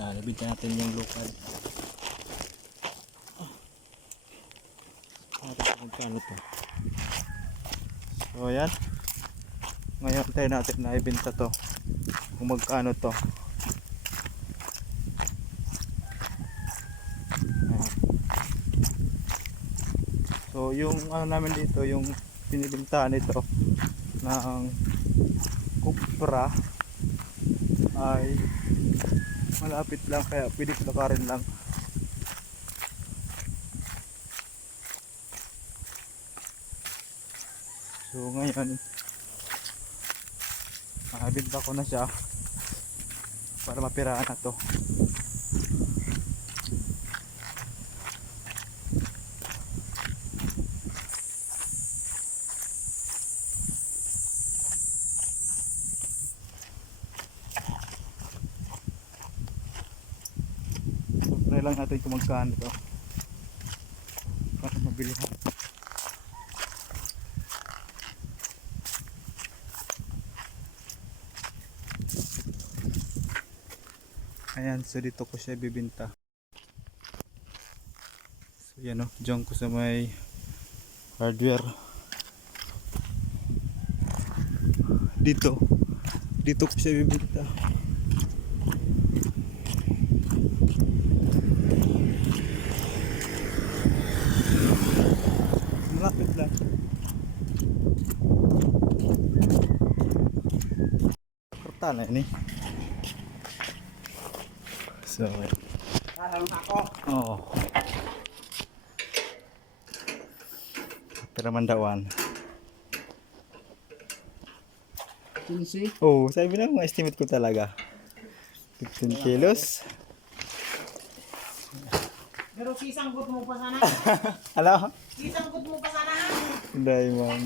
Labitin natin yung local. Natin kung kano to. So ayan. Ngayon tayo natin na ibenta to. Kung magkano to. Ayan. So yung ano namin dito, yung pinibintahan nito ng kupra ay malapit lang, kaya pwede lakarin lang. So ngayon makabinta ko na siya para mapiraan na to. So try lang natin kung magkano to para mabili ha. Ayan, so dito ko siya bibinta. So yan o, dyan ko sa may hardware. Dito ko siya bibinta. Malapit lang. Kartana ini. So, oo. Pero mandawan. 15? Oh, sabi lang mo estimate ko talaga. 15 kilos. Pero sisanggot mo pa sana. Hello? Sisanggot mo pa sana. Hindi, ma'am.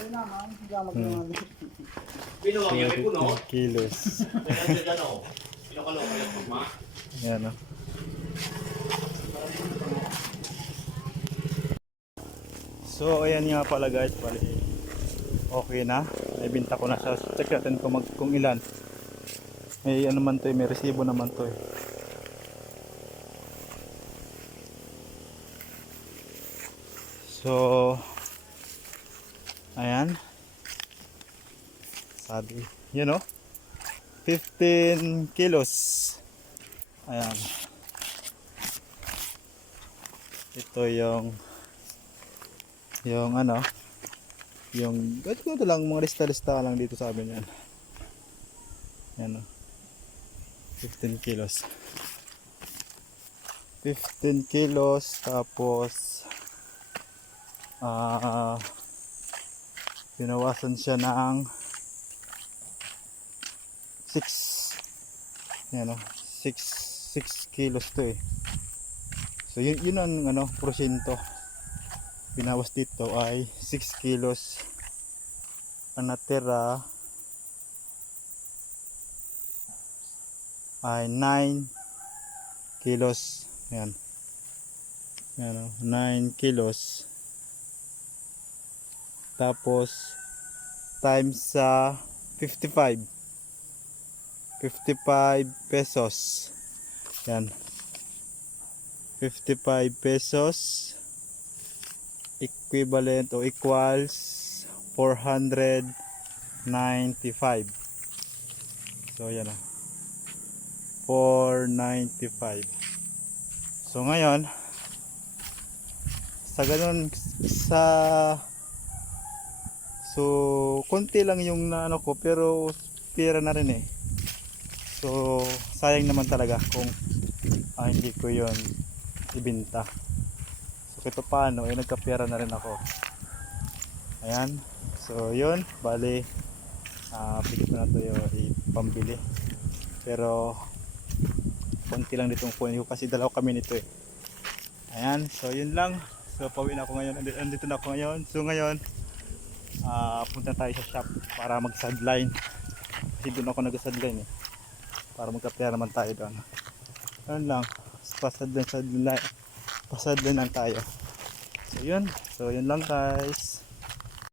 Ayun naman, gamag naman. Binuwang yung may puno. 15 kilos. Yan o. So ayan nga pala guys, bali okay na, naibinta ko na siya. Check natin kung ilan. May ano man to, may resibo naman to. So ayan, sabi yun o, 15 kilos. Ayan, ito yung ano, yung ganito lang, mga lista-lista lang dito sa amin yan. Yan o, 15 kilos 15 kilos. Tapos binawasan siya ng 6. Yan o, 6 kilos to eh. So yun ang ano, porsyento. Binawas dito ay 6 kilos. Ang natira ay 9 kilos. Yan. Yan o, 9 kilos. Tapos times sa 55 pesos. Yan, 55 pesos equivalent o equals 495. So yan o, 495. So ngayon sa ganun, so konti lang yung naano ko, pero pira na rin eh. So sayang naman talaga kung hindi ko yon ibenta. So ito paano, nagkapira na rin ako. Ayan, so yun, bali pwede ko na ito yung ipambili, pero konti lang ditong kunin ko kasi dalawa kami nito eh. Ayan, so yun lang. So pauwi na ako ngayon, andito na ako ngayon. So ngayon punta tayo sa shop para mag-sideline, kasi doon ako nag-sideline eh, para magkapira naman tayo doon. Ayun lang, pasadline lang tayo. So yun lang guys.